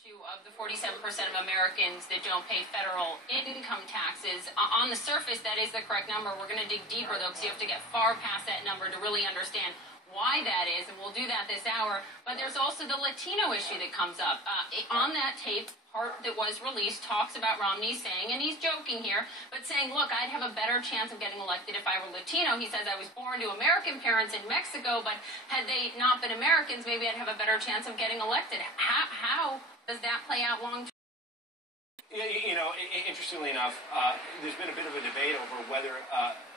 issue of the 47% of Americans that don't pay federal income taxes. On the surface, that is the correct number. We're going to dig deeper, though, because you have to get far past that number to really understand why that is, and we'll do that this hour. But there's also the Latino issue that comes up. On that tape, part that was released talks about Romney saying, and he's joking here, but saying, look, I'd have a better chance of getting elected if I were Latino. He says, I was born to American parents in Mexico, but had they not been Americans, maybe I'd have a better chance of getting elected. How does that play out long term? You know, interestingly enough, there's been a bit of a debate over whether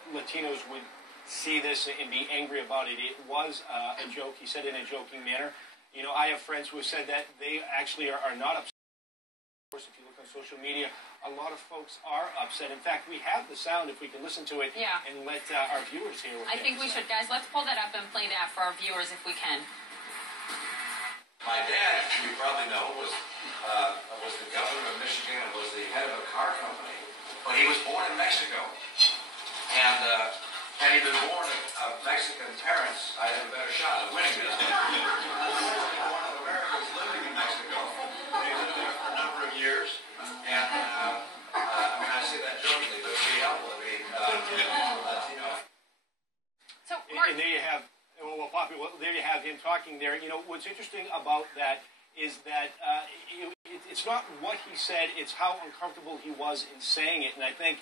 Latinos would see this and be angry about it. It was a joke. He said it in a joking manner. You know, I have friends who have said that they actually are not upset. Of course, if you look on social media, a lot of folks are upset. In fact, we have the sound if we can listen to it and let our viewers hear what I think we should, guys. Let's pull that up and play that for our viewers if we can. My dad, you probably know, was the governor of Michigan and was the head of a car company. But he was born in Mexico. And had he been born of Mexican parents, I'd have a better shot of winning this. Unfortunately, one of Americans living in Mexico. He lived there for a number of years. And, I mean, I say that jokingly, but it'd be helpful to be Latino. So, Mark, and there you have, well, Poppy, there you have him talking there. You know, what's interesting about that is that it's not what he said, it's how uncomfortable he was in saying it. And I think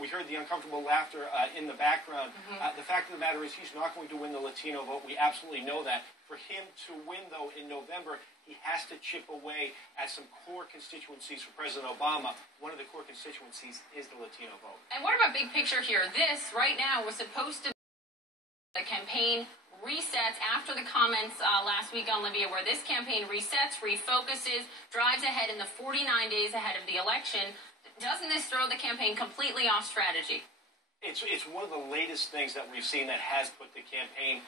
we heard the uncomfortable laughter in the background. The fact of the matter is he's not going to win the Latino vote. We absolutely know that. For him to win, though, in November, he has to chip away at some core constituencies for President Obama. One of the core constituencies is the Latino vote. And what about big picture here? This, right now, was supposed to be the campaign resets after the comments last week on Libya, where this campaign resets, refocuses, drives ahead in the 49 days ahead of the election. Doesn't this throw the campaign completely off strategy? It's one of the latest things that we've seen that has put the campaign,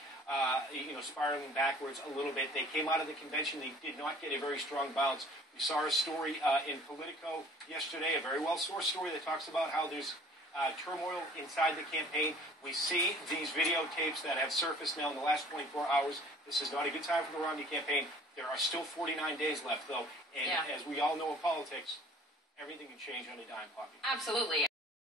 spiraling backwards a little bit. They came out of the convention. They did not get a very strong bounce. We saw a story in Politico yesterday, a very well-sourced story that talks about how there's turmoil inside the campaign. We see these videotapes that have surfaced now in the last 24 hours. This is not a good time for the Romney campaign. There are still 49 days left, though. And as we all know in politics, everything can change on a dime, Poppy. Absolutely.